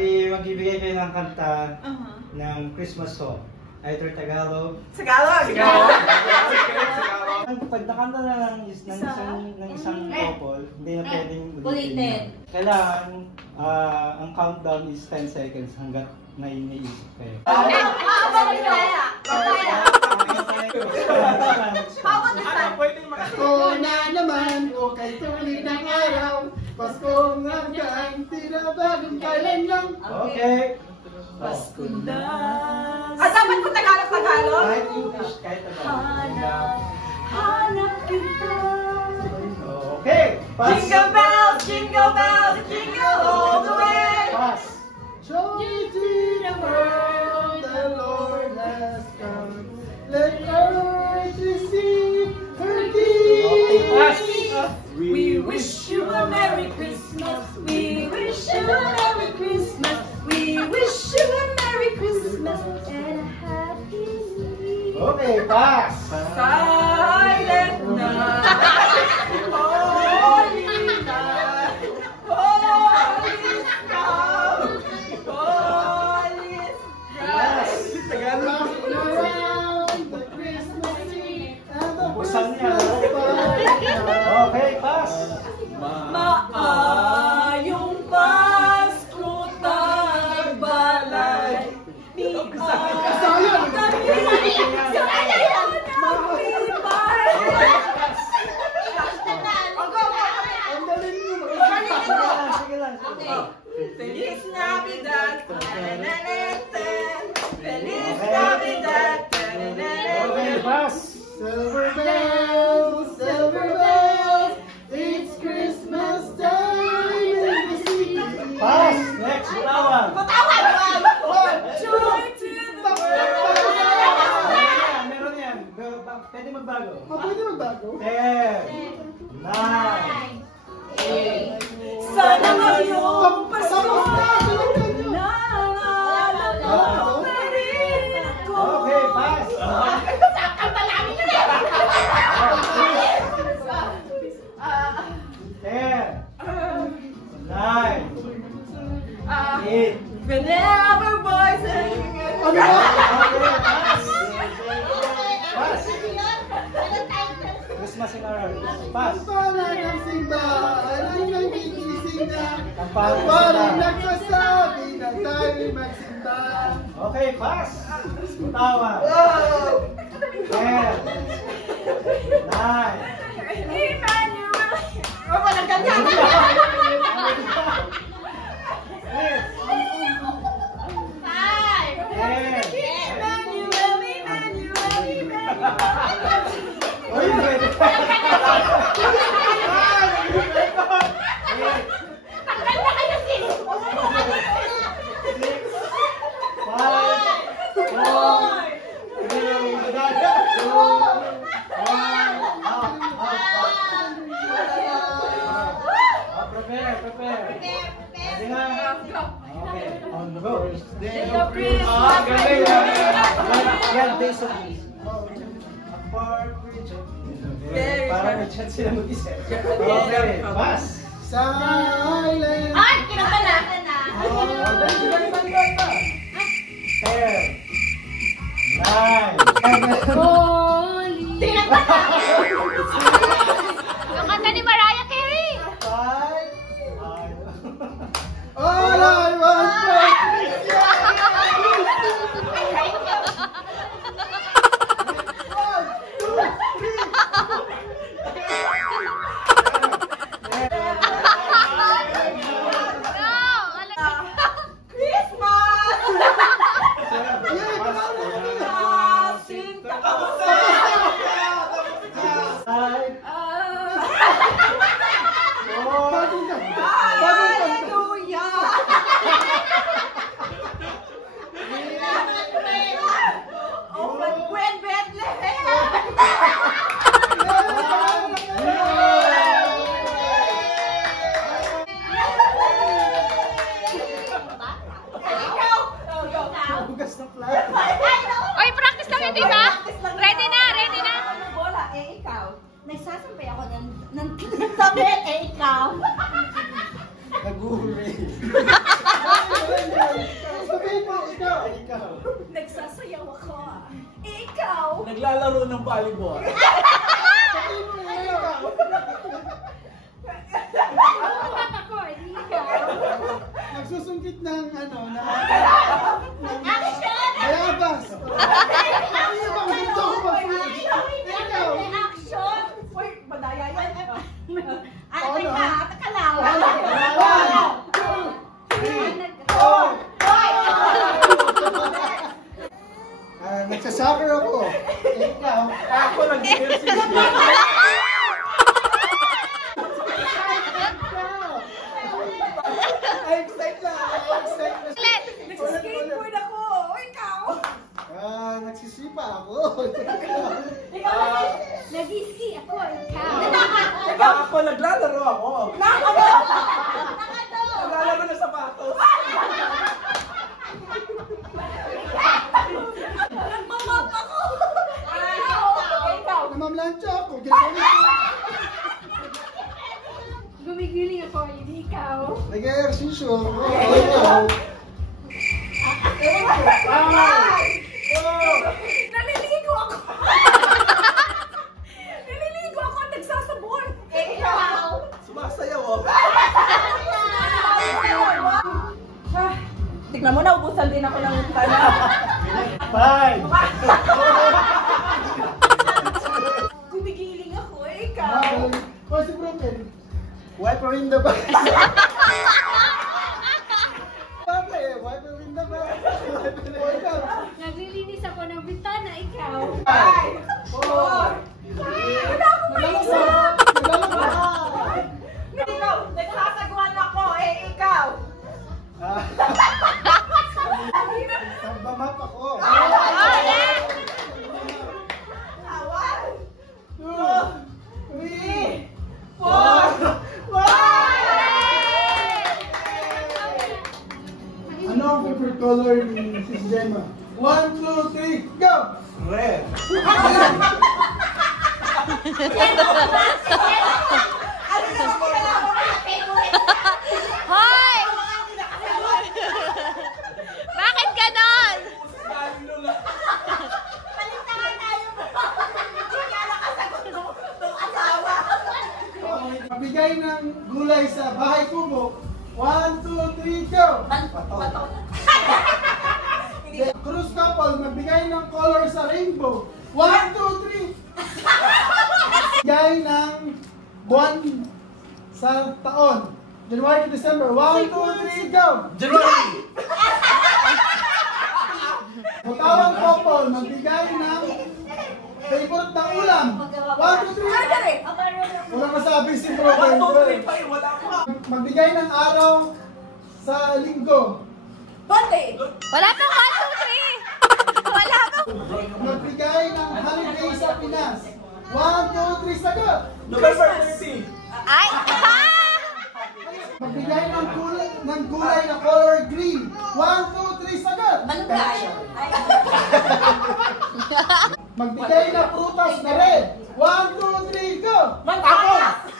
Bali, magbibigay kayo ng kanta ng Christmas song. Either Tagalog. Tagalog! Pag nakanta na ng isang couple, hindi na pwedeng ulitin. Kailangan, ang countdown is 10 seconds hanggat naiisip kayo. Pasko na naman, o kay tuloy ng araw. Pasko nga dyan, tinabagong kailan lang. Okay. Pasko na. Dapat ko Tagalog? Kahit English, kahit Tagalog. Hanap kita. Okay. Pass. Jingle bells, jingle all the way. Pass. Joy to the world, the Lord has come. Let earth receive her gift. Okay, pass. We wish you a Merry Christmas. We wish you a Merry Christmas. We wish you a Merry Christmas and a Happy New Year. Okay, pass. Silent night, holy night, holy snow, holy bright. Around the Christmas tree and the Busan niya. Okay, pass. Maayong Pasko tagbalay. Feliz Navidad. Feliz Navidad. Okay, pass. silver bells, it's Christmas time in the city. Pass. Next, butawan. Joy to the world. Meron yan. Pwede magbago. Pwede magbago? 10, 9, 8. Sana ngayong Pasko Okay, pass. 10, 9, 8. whenever boys and Okay, pass. Pass. Christmas in our hearts. Pass. Kampanan ng simbahan ay nagkikising na. Kampanan ng Kampanan simbahan. nagsasabi na tayo'y magsimba. Okay, pass. Butawan. 10, 9. Emmanuel. Walang kanya. Prepare. Okay, on the go. Yan, days of peace. A partridge of parang may chance sila mag-isip. Okay, pass. Silent. Ay, kinanta na. 10, 9. Tinanta na. Yung kanta ni Mariah Carey. 5. All I want for Oy, practice lang yun, tita. Ready na. Bola, ikaw. Nagsasampay ako ng damit, ikaw. Nag-uulay. Sabihin mo, ikaw. Nagsasayaw ako. Ikaw. Naglalaro ng volleyball. Sabihin mo, ikaw. Ako, hindi ikaw. Nagsusungkit ng ano, na... Action! Bayabas. Ano ba ang gusto ko ba? Ikaw. Action! Uy, madaya yan. Teka lang. Nagsasoccer ako. Ikaw. Ako nag-exercise. Excited na. Excited na. Nag-skateboard ako. Ikaw. Nagsisipa ako. Nag-ski ako, ikaw. Ako naglalaro ako. Naglalaro ng sapatos. Nagmamap ako. Ikaw. Namamlansya ako. Ginagawa ko. Gumigiling ako, hindi ikaw. Nag-ehersisyo. Ikaw. Naliligo ako. Naliligo ako. Nagsasabon. Ikaw. Sumasayaw ako. Tignan mo, naubusan din ako ng tala. Bye. Gumigiling ako. Ikaw. Oh, si Broken. Wiper in the back. Bakit? Wiper in the back. Naglilinis ako ng bintana, ikaw. 5, 4, wala akong maisip. Ikaw, nagsasagwan ako. Ikaw. Nagmamap ako. 1, 2, 3, 4. Ano ang favorite color ni Sis Gemma? 1, 2, 3, go! Red. Hoy! Bakit ganon? Magbigay ng gulay sa bahay kubo. 1, 2, 3, go! Cruise couple, magbigay ng color sa rainbow. 1, 2, 3! Magbigay ng buwan sa taon. January to December. 1, 2, 3, go! January. Magkawang couple, magbigay ng favorite na ulam. 1, 2, 3! Walang masabi si Broken. 1, 2, 3, 5. Wala pa. Magbigay ng araw sa linggo. Monday. Wala pang 1, 2, 3. Wala pang... Magbigay ng holiday sa Pinas. 1, 2, 3, sagot! November 30. Ay! Ha? Magbigay ng gulay na color green. 1, 2, 3, sagot! Malunggay. Magbigay ng prutas na red. 1, 2, 3, go! Mantakas.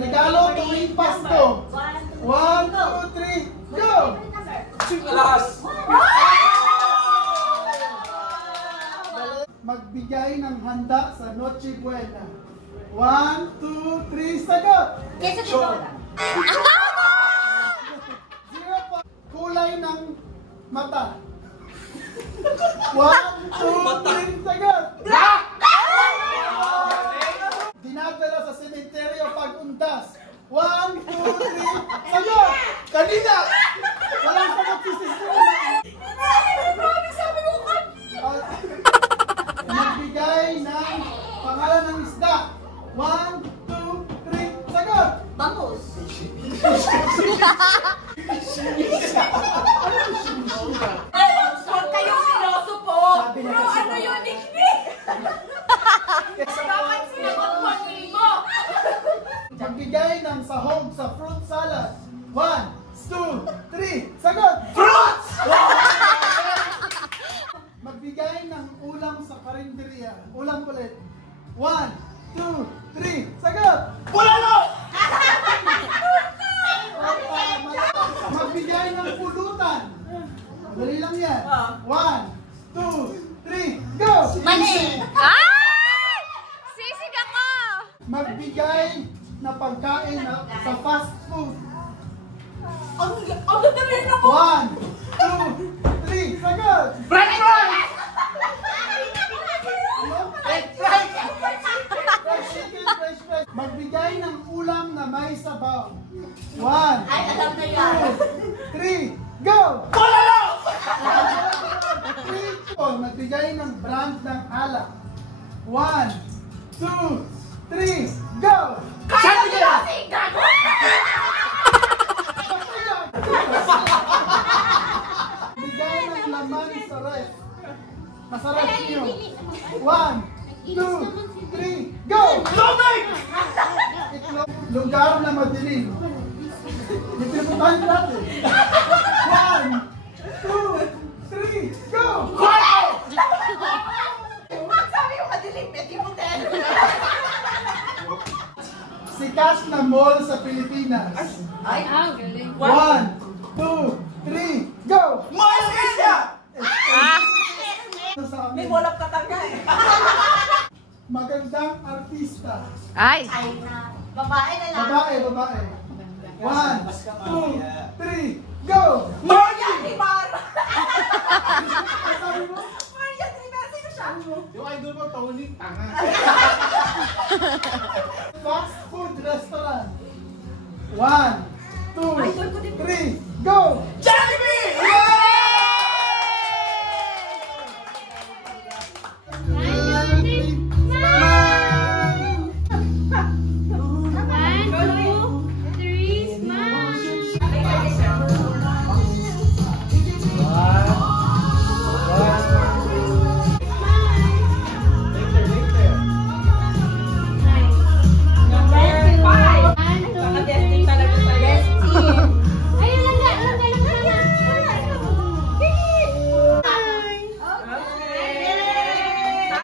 Regalo tuwing Pasko. 1, 2, 3, go! Alas. Magbigay ng handa sa Noche Buena. 1, 2, 3, sagot! Sure. 0 pa. Kulay ng mata. 1, 2, 3, sagot! Dinadala sa sementeryo pag-undas. 1, 2, 3, sagot! Kanina! Walang sagot si Sister. Promise, sabi ko kanina. Magbigay ng pangalan ng isda. 1, 2, 3, sagot! Bangus. Huwag kayong siloso po. Bro, ano yun, nickname? Dapat sinagot mo ang mo. Magbigay ng sahog sa fruit salad. 1, 2, 3, sagot! Fruits! Magbigay ng ulam sa karinderya. Ulam ulit. 1, 2, 3, sagot! Bulalo! 1, 2, 3, go! Mali! Ay! Sisig ako! Magbigay na pagkain sa fast food. Ang ganda rin ako! 1, 2, 3, sagad! French fries! French fries! Fresh chicken, fresh fries. Magbigay ng ulam na may sabaw. 1, Ay, alam na yan. 2, 3, go! Pololo! 3, magbigay ng brand ng alak. 1, 2, 3, go! Kaya ko na si Gago! Bigay ng laman sa ref. Masarap niyo. 1, 2, 3, go! Lubig! Itlog, lugar na madilim. Ipipuntahan natin. 1, 2, 3, go! Kwarto! Sabi ko madilim, peti mo tayo. Sikat na mall sa Pilipinas. Ay, ang galing. 1, 2, 3, go! Mall Asia! Ah! Sa May amin. bolap katangga eh. Magandang artista. Ay! Ay na. Babae na lang. Babae, babae. 1, 2, 3, go! Maria Ibarra! Sabi mo? Maria Ibarra, sino siya? Yung idol mo, Tony, tanga. Fast food restaurant. 1, 2, 3, go! Jollibee!